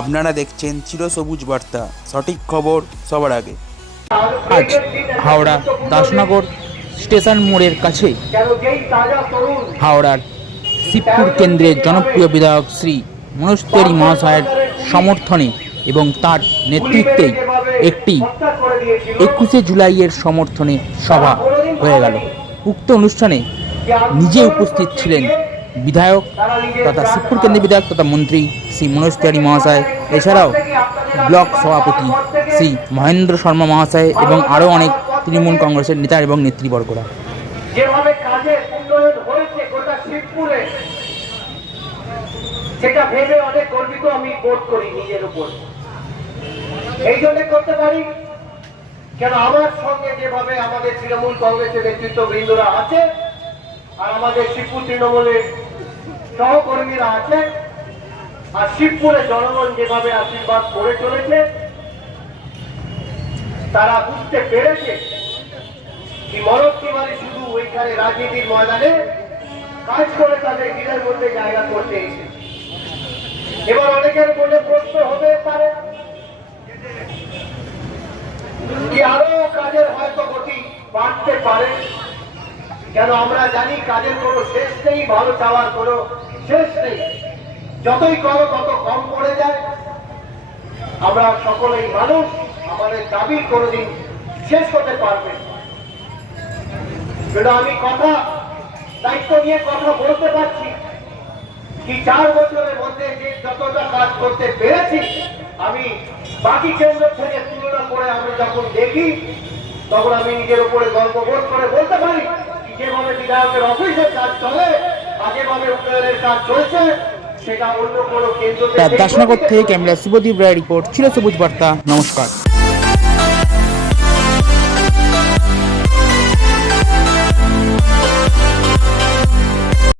আপনারা দেখছেন চিরসবুজ বার্তা, সঠিক খবর সবার আগে। আজ হাওড়া দাসনগর স্টেশন মোড়ের কাছে হাওড়ার শিবপুর কেন্দ্রের জনপ্রিয় বিধায়ক শ্রী মনোজ তিওয়ারি মহাশয়ের সমর্থনে এবং তার নেতৃত্বেই একটি 21শে জুলাইয়ের সমর্থনে সভা হয়ে গেল। উক্ত অনুষ্ঠানে নিজে উপস্থিত ছিলেন বিধায়ক তথা শিবপুর কেন্দ্রের বিধায়ক তথা মন্ত্রী শ্রী মনোজ তিওয়ারি মহাশয়, এছাড়াও ব্লক সভাপতি শ্রী মহেন্দ্র শর্মা মহাশয় এবং আরও অনেক তৃণমূল কংগ্রেসের নেতা এবং নেতৃবর্গরা। যেভাবে কাজের উন্নয়ন হয়েছে গোটা শিবপুরে, সেটা ভেবে অনেক গর্বিত আমি বোধ করি নিজের উপর। এই জন্য করতে পারি কেন আমার সঙ্গে যেভাবে আমাদের তৃণমূল কংগ্রেসের নেতৃত্ববৃন্দরা আছে আর আমাদের শিবপুর তৃণমূলের সহকর্মীরা আছে আর শিবপুরে জনগণ যেভাবে আশীর্বাদ করে চলেছে, তারা বুঝতে পেরেছে কি মনোজ তিওয়ারি শুধু ওইখানে রাজনীতির ময়দানে কাজ করে তাদের দিনের মধ্যে জায়গা করতে এসেছে। এবার অনেকের মনে প্রশ্ন হতে পারে কি আরো কাজের হয়তো গতি বাড়তে পারে, কেন আমরা জানি কাজের কোনো শেষ নেই, ভালো চাওয়ার কোনো শেষ নেই। যতই করো তত কম পড়ে যায়। আমরা সকলেই মানুষ, আমাদের দাবি কোনোদিন শেষ হতে পারবে। কিন্তু আমি দায়িত্ব নিয়ে কথা বলতে পারছি কি 4 বছরের মধ্যে যে যতটা কাজ করতে পেরেছি, আমি বাকি কেন্দ্র থেকে তুলনা করে আমি যখন দেখি তখন আমি নিজের উপরে গর্ববোধ করে বলতে পারি যেভাবে বিধায়কের অফিসের কাজ চলে, যেভাবে উন্নয়নের কাজ চলছে, সেটা অন্য কোনো কেন্দ্র দাসনগর থেকে ক্যামেরা শুভদীপ রায় রিপোর্ট, চিরসবুজ বার্তা। নমস্কার।